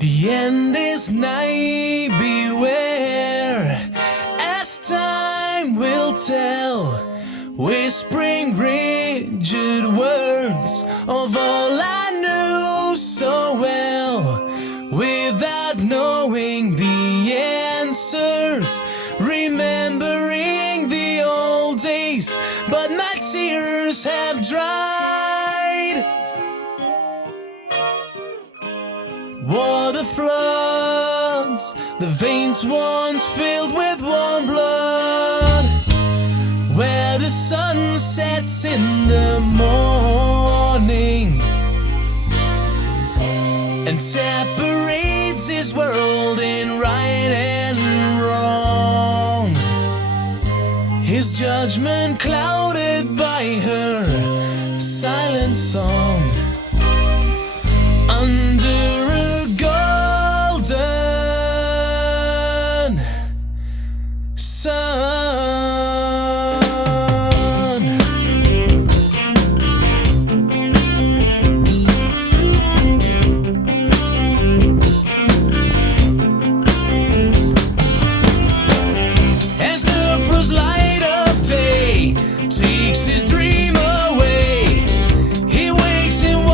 The end is nigh, beware, as time will tell, whispering rigid words of all I knew so well, without knowing the answers, remembering the old days, but my tears have dried. Water floods, the veins once filled with warm blood, where the sun sets in the morning and separates his world in right and wrong. His judgment clouded by her silent song. Under a golden sun. As the first light of day takes his dream away, he wakes and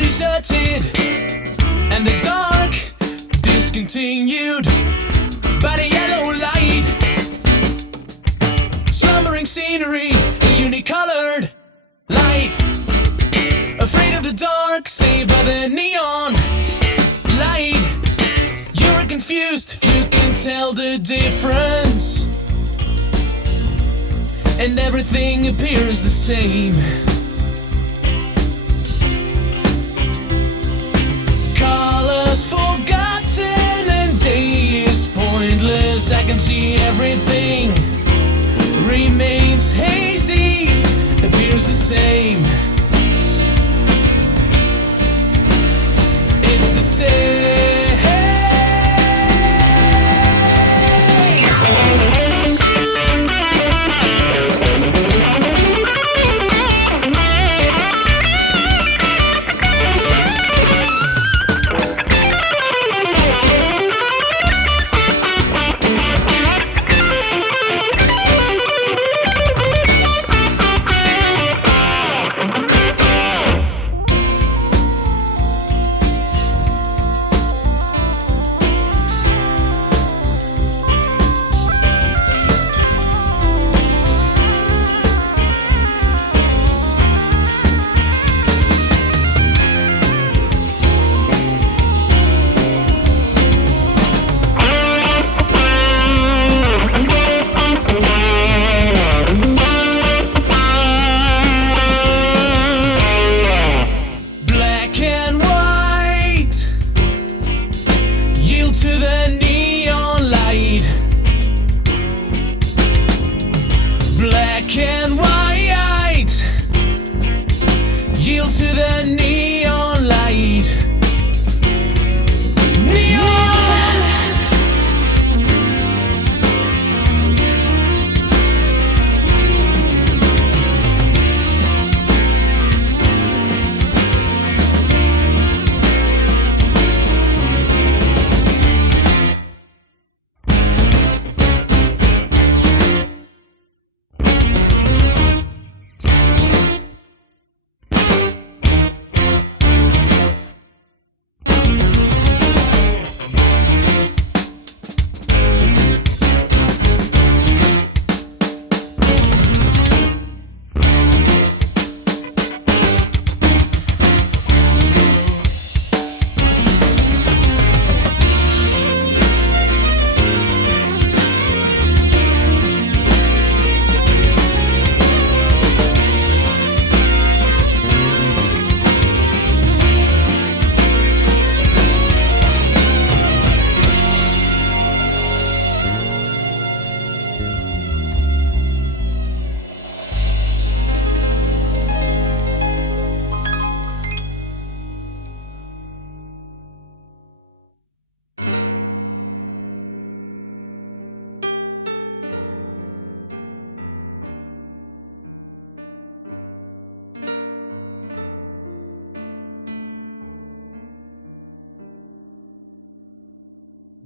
deserted, and the dark discontinued by the yellow light. Slumbering scenery, a unicolored light. Afraid of the dark, saved by the neon light. You're confused if you can tell the difference, and everything appears the same. Colors forgotten and day is pointless. I can see everything remains hazy, appears the same. It's the same.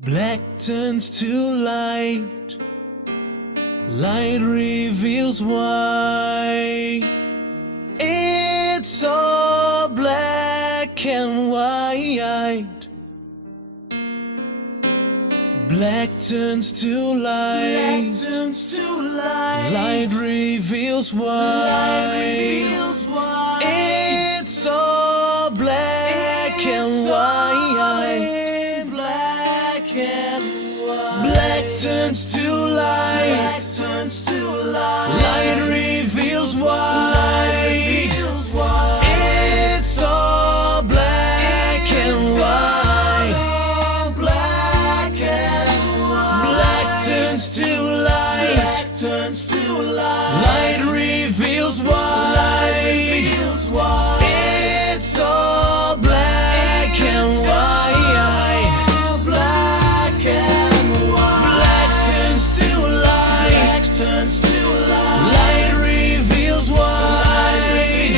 Black turns to light, light reveals white. It's all black and white. Black turns to light, light reveals white. It's all black and white. Black turns to light, light reveals white. It's all black and white. Black turns to light, light reveals white. It's all black and white. Turns to light reveals white.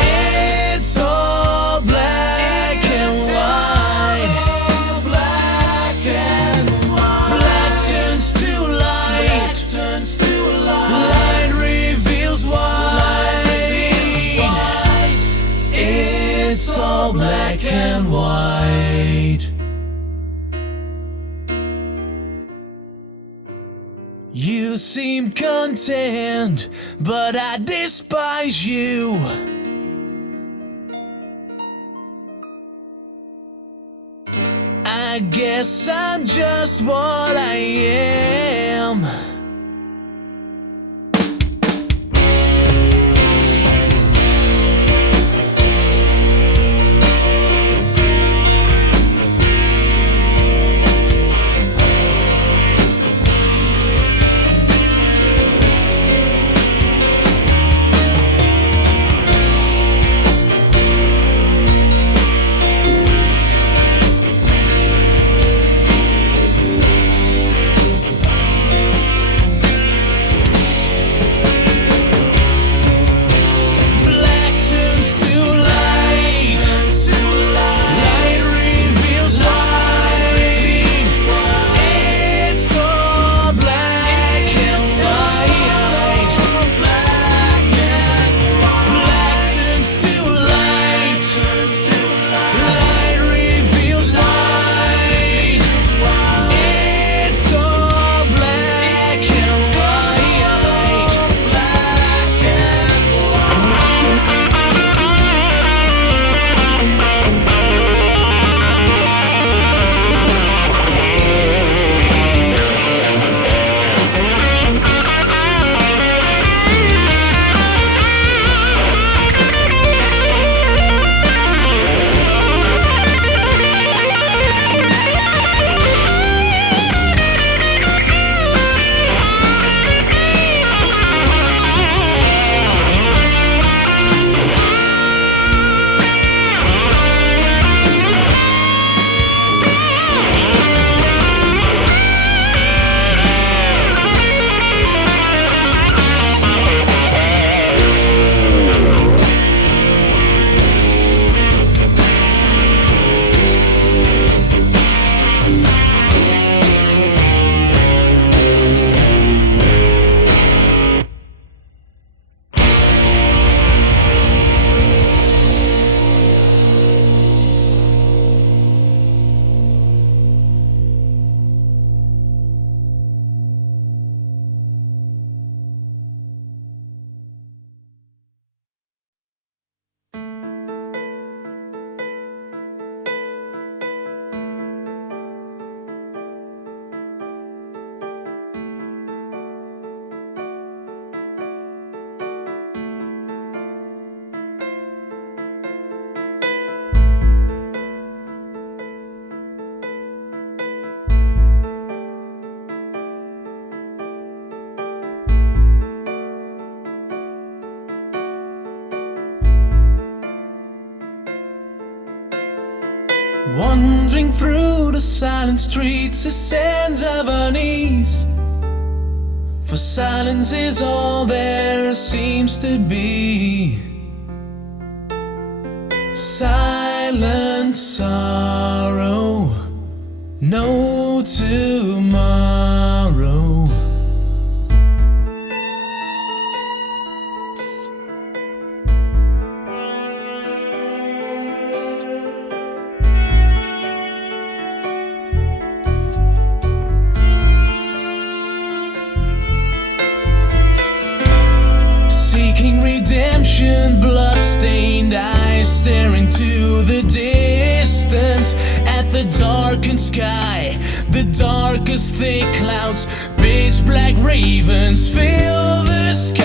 It's all black and white. Black turns to light, light You seem content, but I despise you. I guess I'm just what I am. Wandering through the silent streets, a sense of unease. For silence is all there seems to be. Silent sorrow, no tomorrow. Redemption, blood-stained eyes staring to the distance at the darkened sky. The darkest thick clouds, pitch black ravens fill the sky.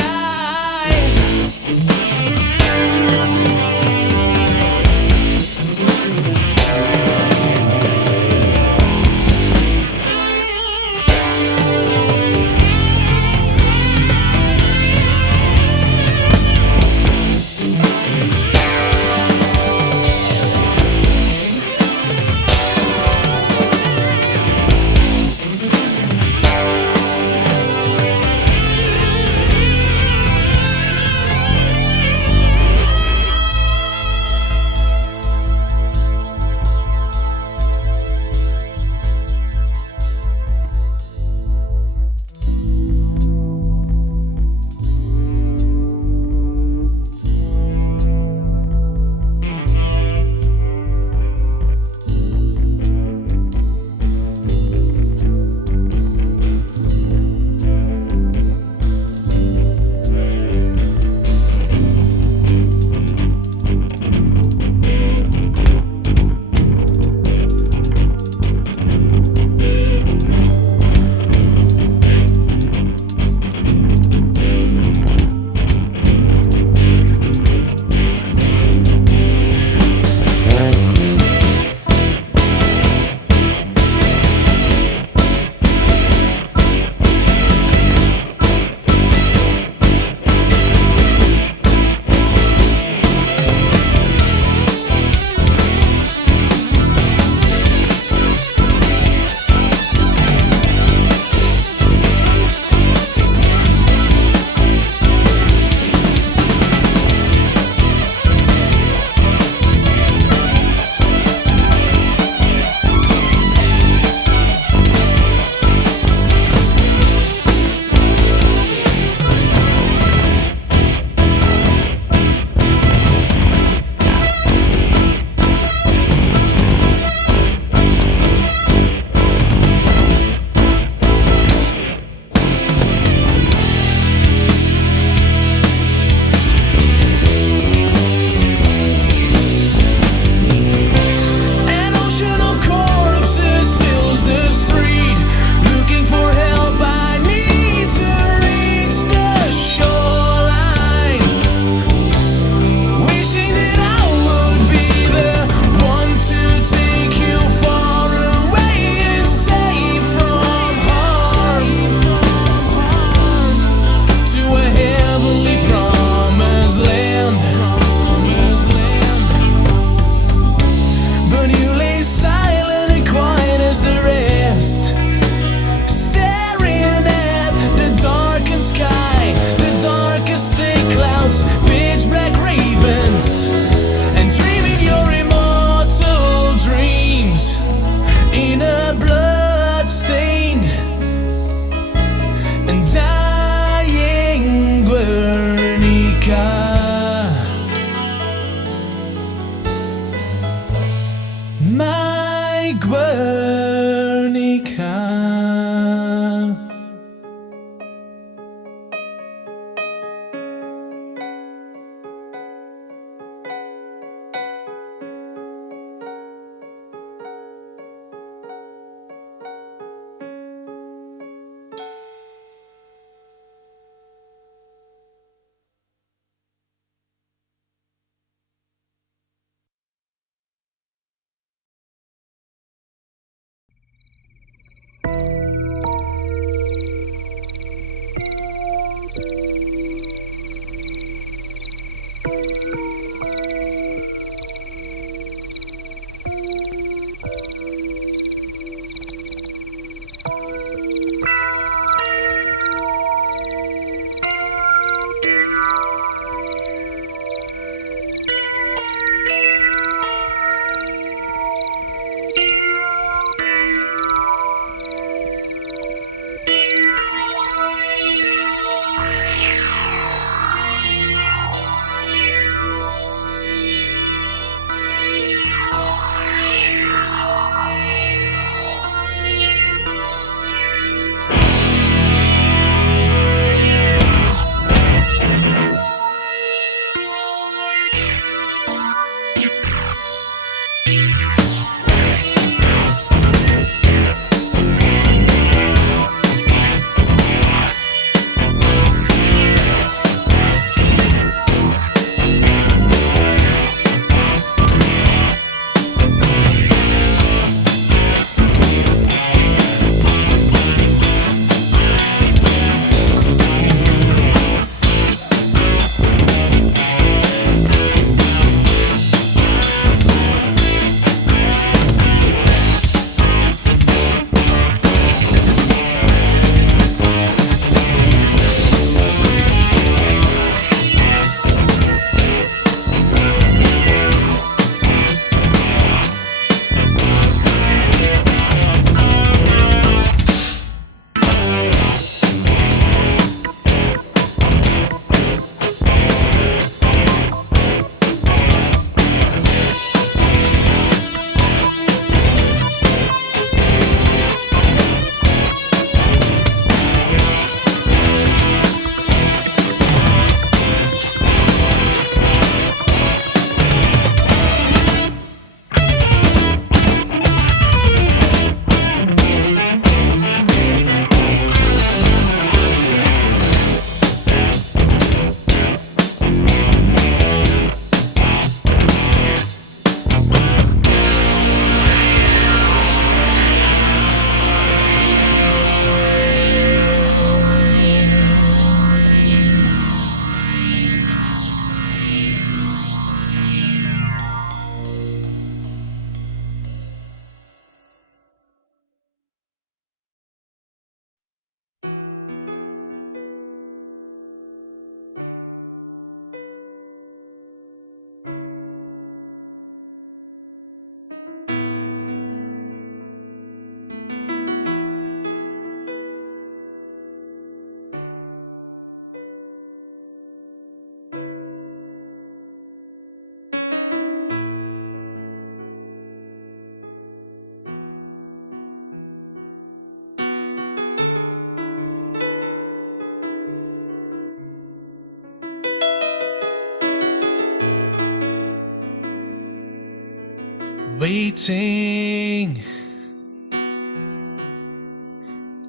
waiting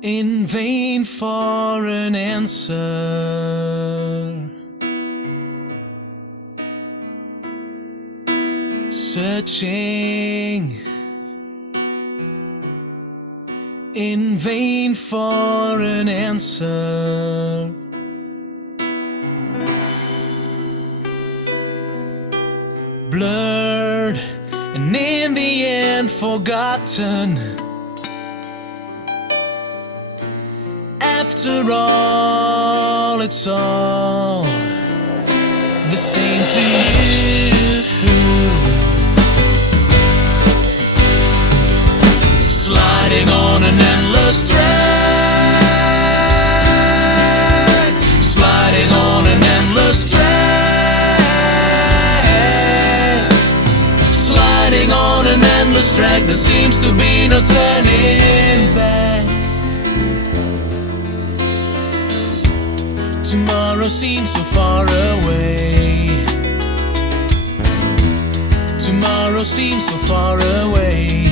in vain for an answer, searching in vain for an answer. Blurred and in the end forgotten. After all, it's all the same to you. Sliding on an endless track, sliding on an endless track, sliding on an endless track. There seems to be no turning back. Tomorrow seems so far away. Tomorrow seems so far away.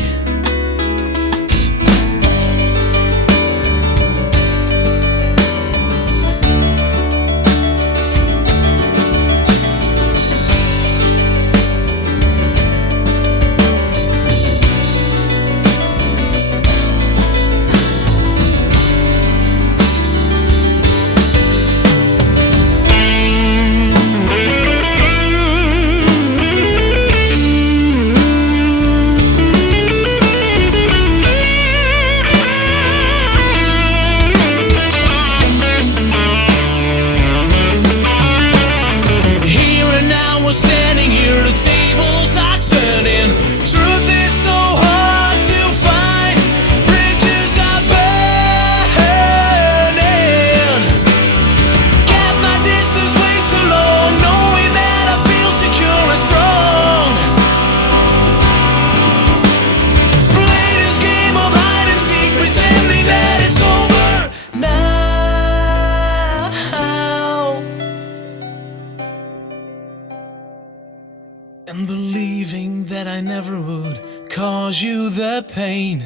And believing that I never would cause you the pain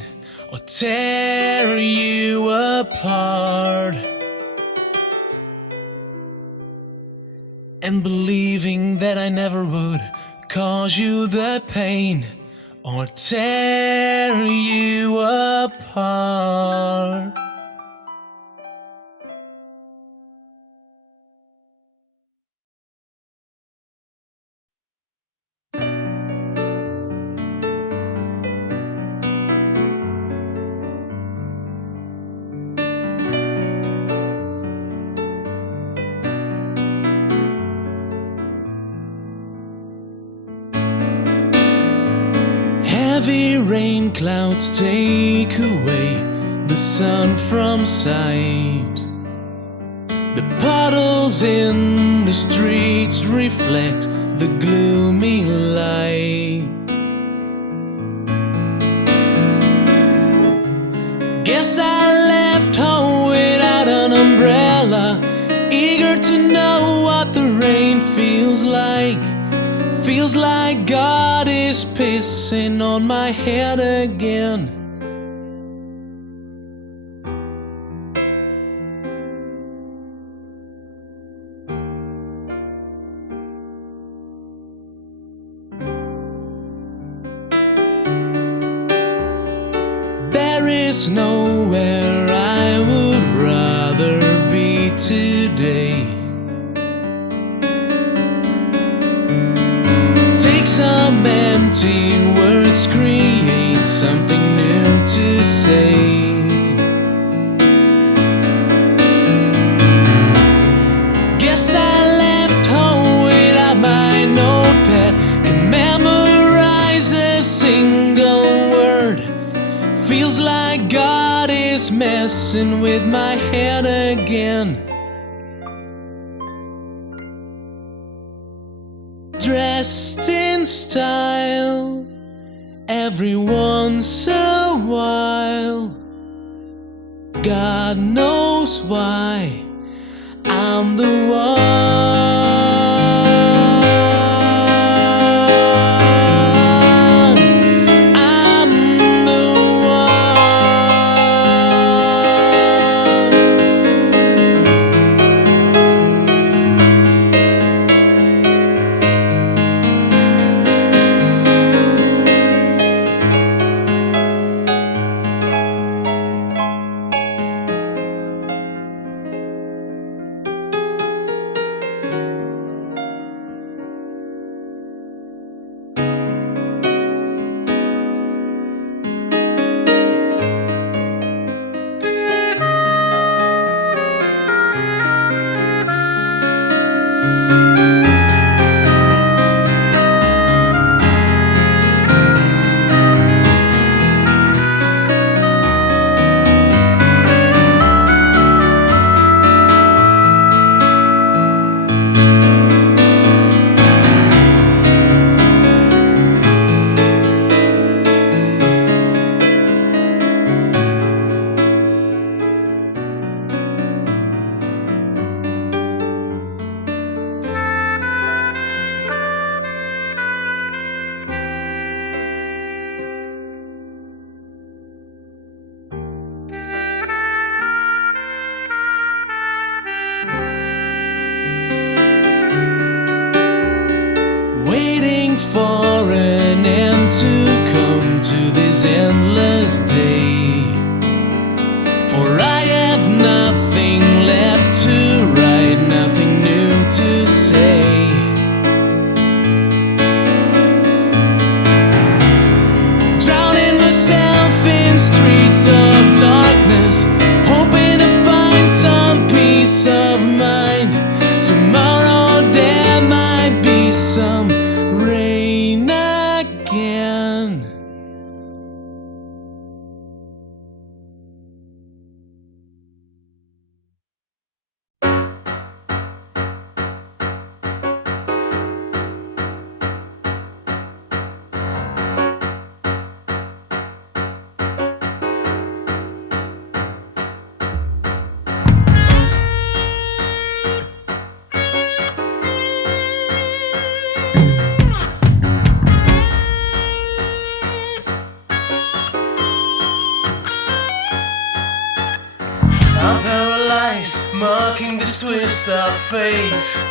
or tear you apart. And believing that I never would cause you the pain or tear you apart. Heavy rain clouds take away the sun from sight. The puddles in the streets reflect the gloomy light. Guess I left home without an umbrella, eager to know what the rain feels like. Feels like God is pissing on my head again. There is nowhere I would rather be today. Take some empty words, create something new to say. Guess I left home without my notepad, can memorize a single word. Feels like God is messing with my head again. Dressed in style every once a while. God knows why I'm the one. For an end to come to this endless day, for I have nothing left to write, nothing new to say. Drowning myself in streets of darkness, hoping to find some peace of mind. Tomorrow there might be some rain again. I'm paralyzed, marking this twist of fate.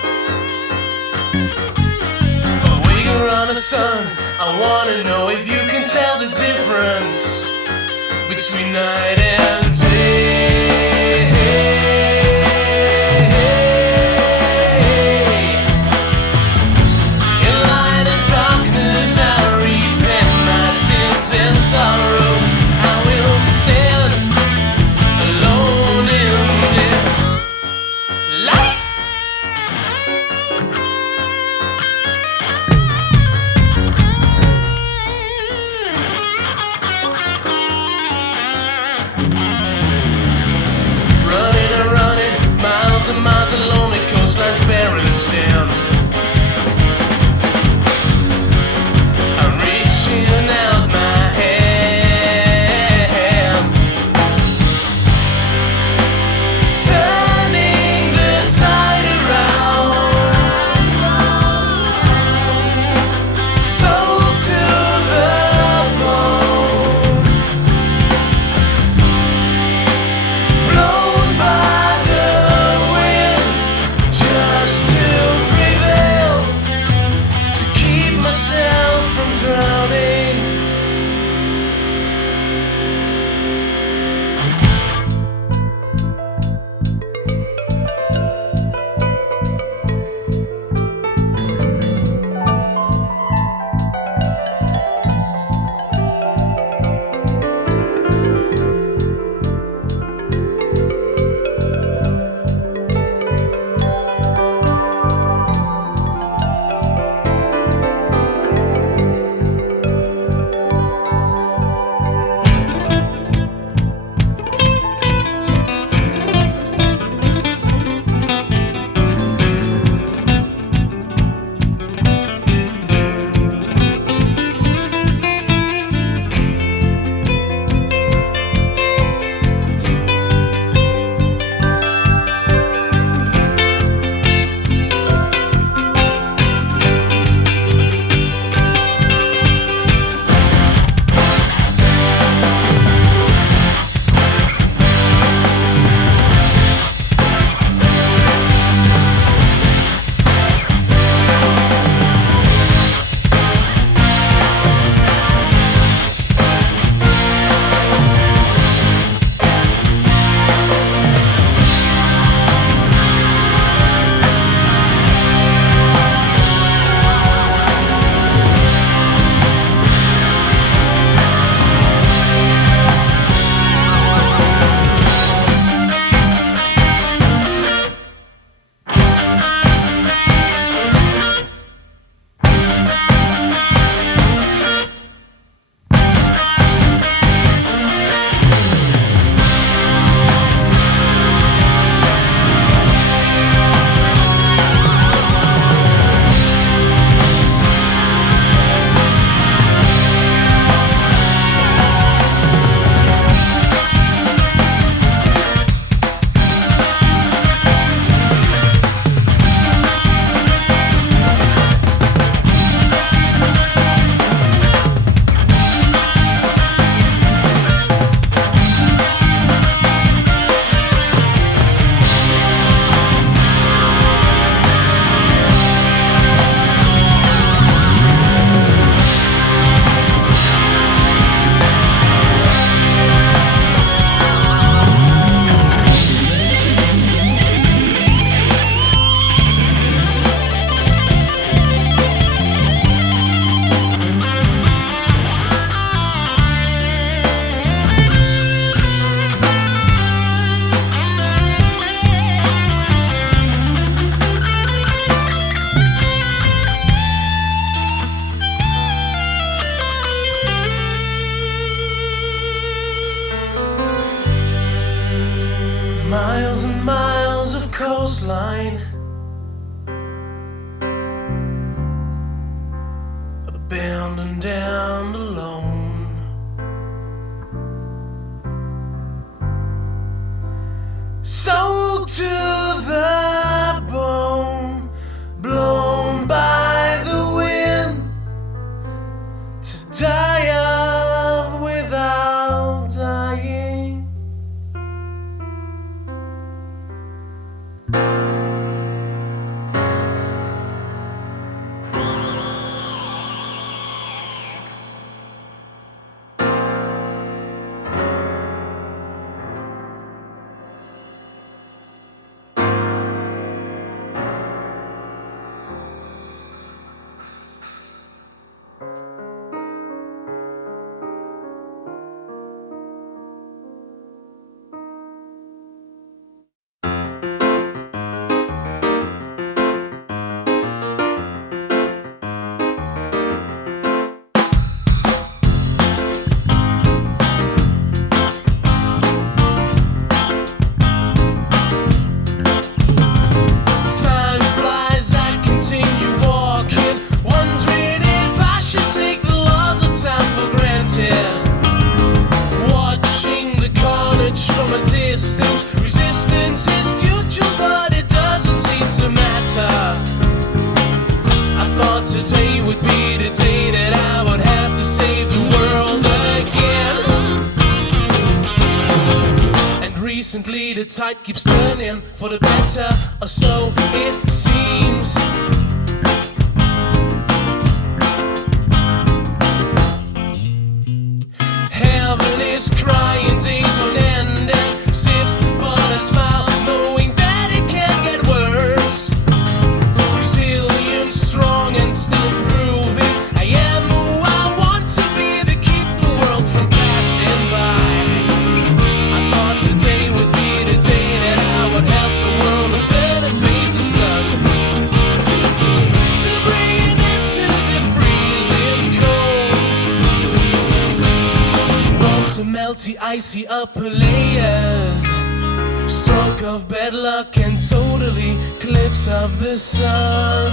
Awake around the sun, I wanna know if you can tell the difference between night and day. In light and darkness, I repent my sins and sorrows. I will stand alone in this light. miles of coastline, abandoned and alone. Soaked to the bone, blown by the wind, to die of without dying. Resistance is future, but it doesn't seem to matter. I thought today would be the day that I would have to save the world again. And recently the tide keeps turning for the better, or so it seems. Heaven is crying days on end and sifts, but I smile knowing that it can get worse. Resilient, strong and still proving I am who I want to be, to keep the world from passing by. I thought today would be the day that I would help the world until it face the sun, to bring it into the freezing cold, to melty icy upper layers, stroke of bad luck and totally eclipse of the sun.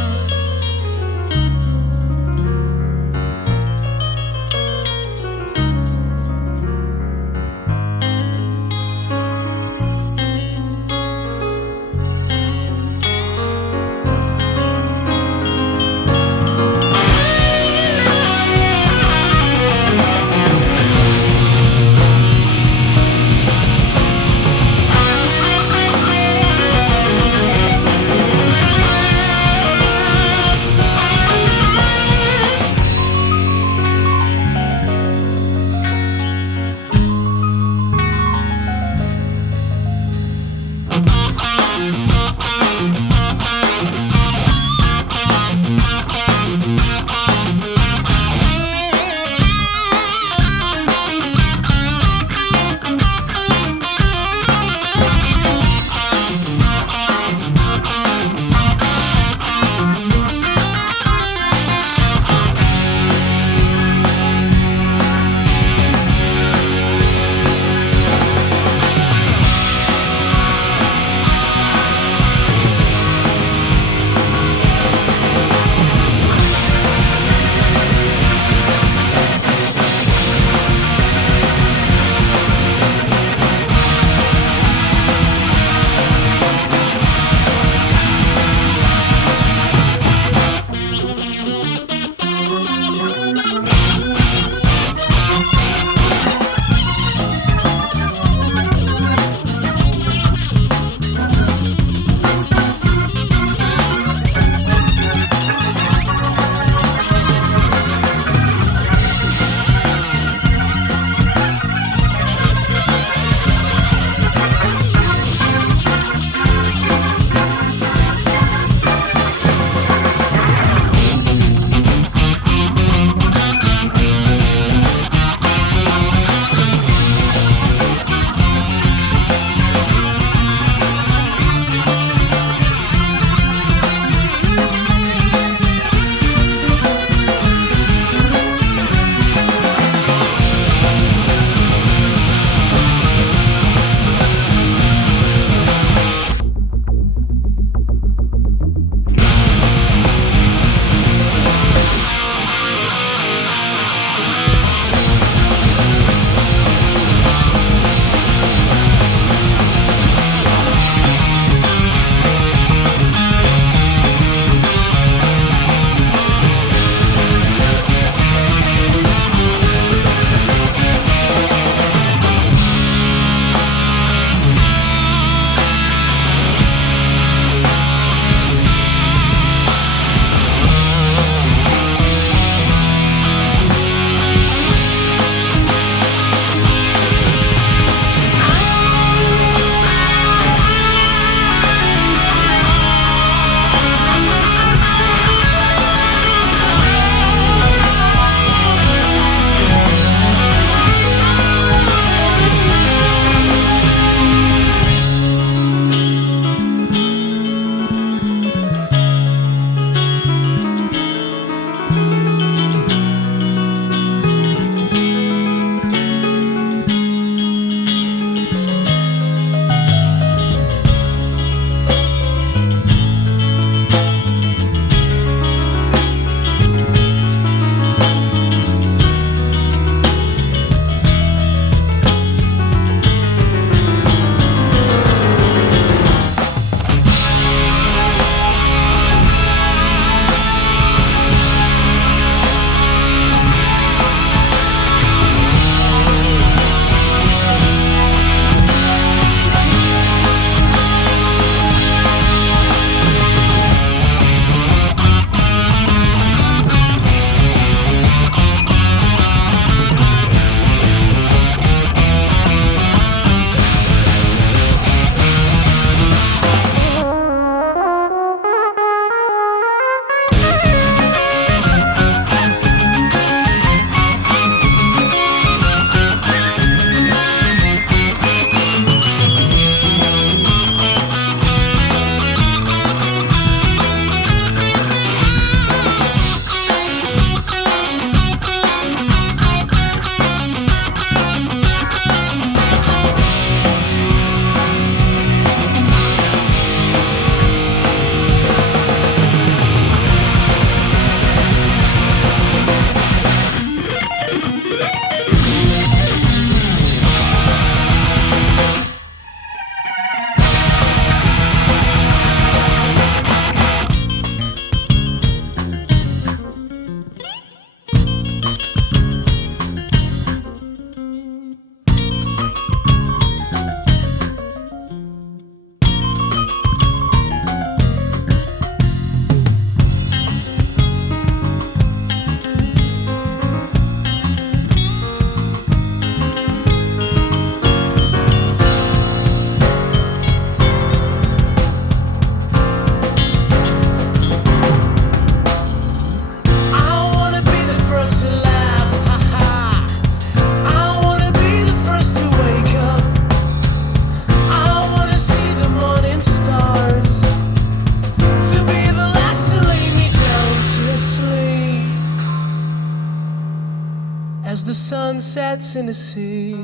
sun sets in the sea,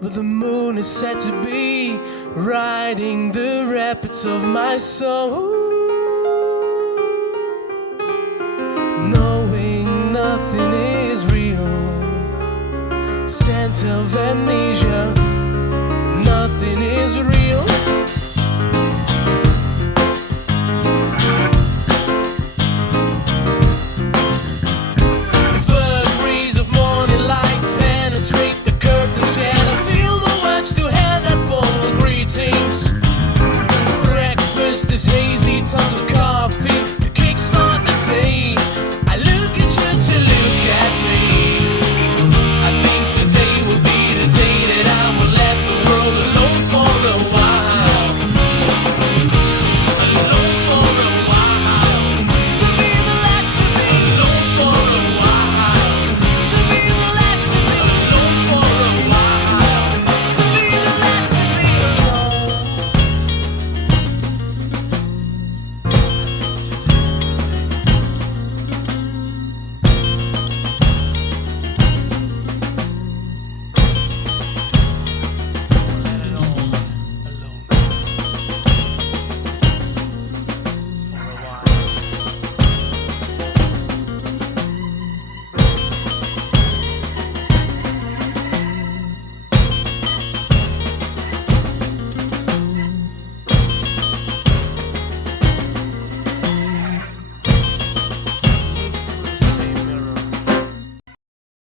but the moon is said to be riding the rapids of my soul. Knowing nothing is real, scent of amnesia, nothing is real. The first rays of morning light penetrate the curtains, and I feel the urge to hand that formal greetings. Breakfast is hazy, tons of